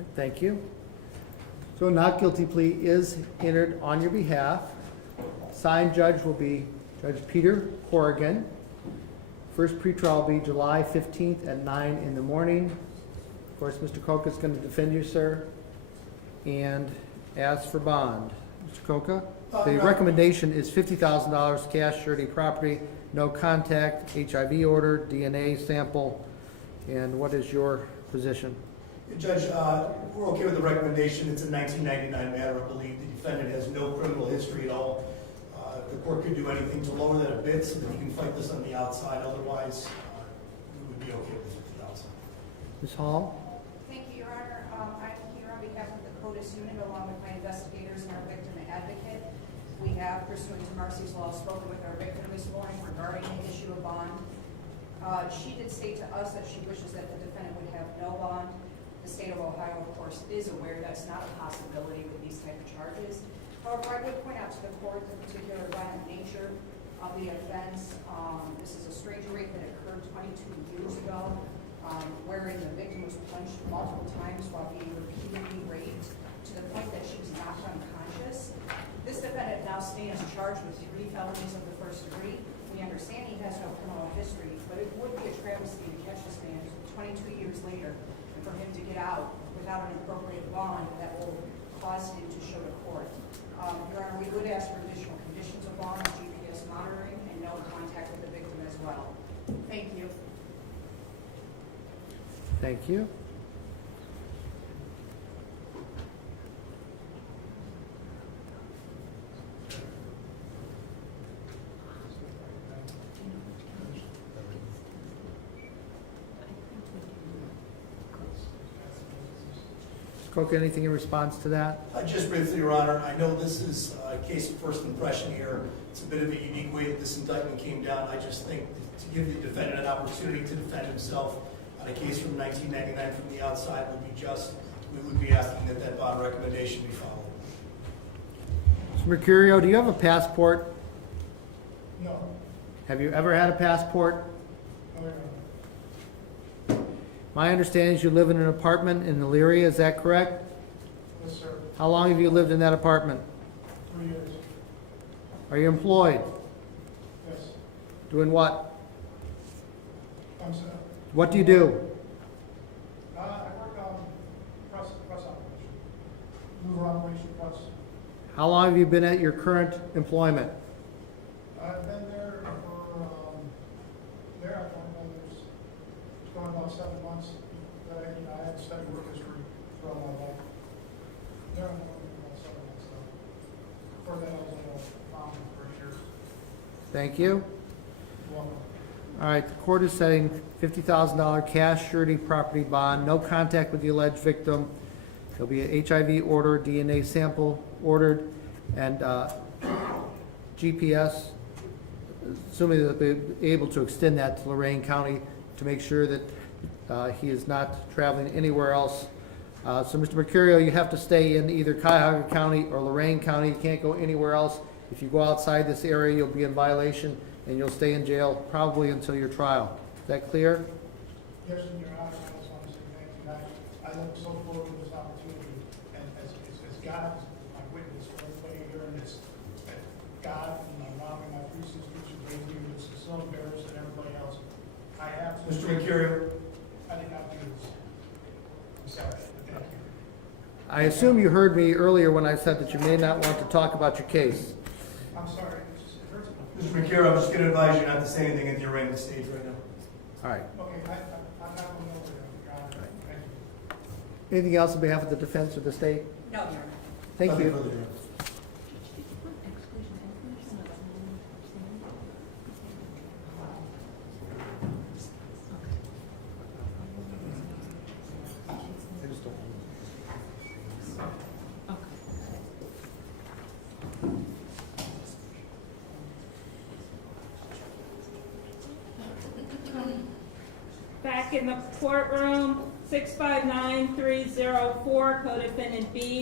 right, thank you. So a not guilty plea is entered on your behalf. Signed judge will be Judge Peter Corrigan. First pretrial will be July 15th at 9 in the morning. Of course, Mr. Coca is going to defend you, sir, and ask for bond. Mr. Coca? The recommendation is $50,000 cash, surety, property, no contact, HIV order, DNA sample, and what is your position? Judge, we're okay with the recommendation. It's a 1999 matter. I believe the defendant has no criminal history at all. The court could do anything to lower that a bit so that he can fight this on the outside. Otherwise, we would be okay with 50,000. Ms. Hall? Thank you, Your Honor. I'm here on behalf of the CODIS unit along with my investigators and our victim advocate. We have, pursuant to Marcy's law, spoken with our victim this morning regarding the issue of bond. She did state to us that she wishes that the defendant would have no bond. The state of Ohio, of course, is aware that's not a possibility with these type of charges. However, I would point out to the court the particular violent nature of the offense. This is a stranger rape that occurred 22 years ago, wherein the victim was punched multiple times while being repeatedly raped to the point that she was knocked unconscious. This defendant now stands charged with 3 felonies of the first degree. We understand he has no criminal history, but it would be a travesty to catch this man 22 years later and for him to get out without an appropriate bond that will cause him to show to court. Your Honor, we would ask for additional conditions of bond, GPS monitoring, and no contact with the victim as well. Thank you. Thank you. Coca, anything in response to that? Just briefly, Your Honor, I know this is a case of first impression here. It's a bit of a unique way that this indictment came down. I just think to give the defendant an opportunity to defend himself on a case from 1999 from the outside would be just. We would be asking that that bond recommendation be followed. Mr. Mercurio, do you have a passport? No. Have you ever had a passport? No, Your Honor. My understanding is you live in an apartment in Elyria, is that correct? Yes, sir. How long have you lived in that apartment? 3 years. Are you employed? Yes. Doing what? I'm sorry. What do you do? I work on press operation. Mover operation press. How long have you been at your current employment? I've been there for, there I don't know, it's going about 7 months. I had studied work history throughout my life. There I'm working about 7 months now. Before that I was at a farm for a year. Thank you. Well, All right, the court is setting $50,000 cash surety property bond, no contact with the alleged victim. There'll be an HIV order, DNA sample ordered, and GPS, assuming that they'll be able to extend that to Lorain County to make sure that he is not traveling anywhere else. So, Mr. Mercurio, you have to stay in either Cuyahoga County or Lorain County. You can't go anywhere else. If you go outside this area, you'll be in violation, and you'll stay in jail probably until your trial. Is that clear? yes, and Your Honor, I just want to say thank you. I look so forward to this opportunity, and as God is my witness for everybody here in this, that God and my mom and my three sisters who raised me was so embarrassed and everybody else. I have to. Mr. Mercurio, I did not do this. I'm sorry, but thank you. I assume you heard me earlier when I said that you may not want to talk about your case. I'm sorry, it hurts me. Mr. Mercurio, I'm just going to advise you not to say anything at the arraignment stage right now. All right. Okay, I'm not going over there, Your Honor. Thank you. Anything else on behalf of the defense or the state? No, Your Honor. Thank Nothing you. further, Your Honor. Back in the courtroom, 659304, co-defendant B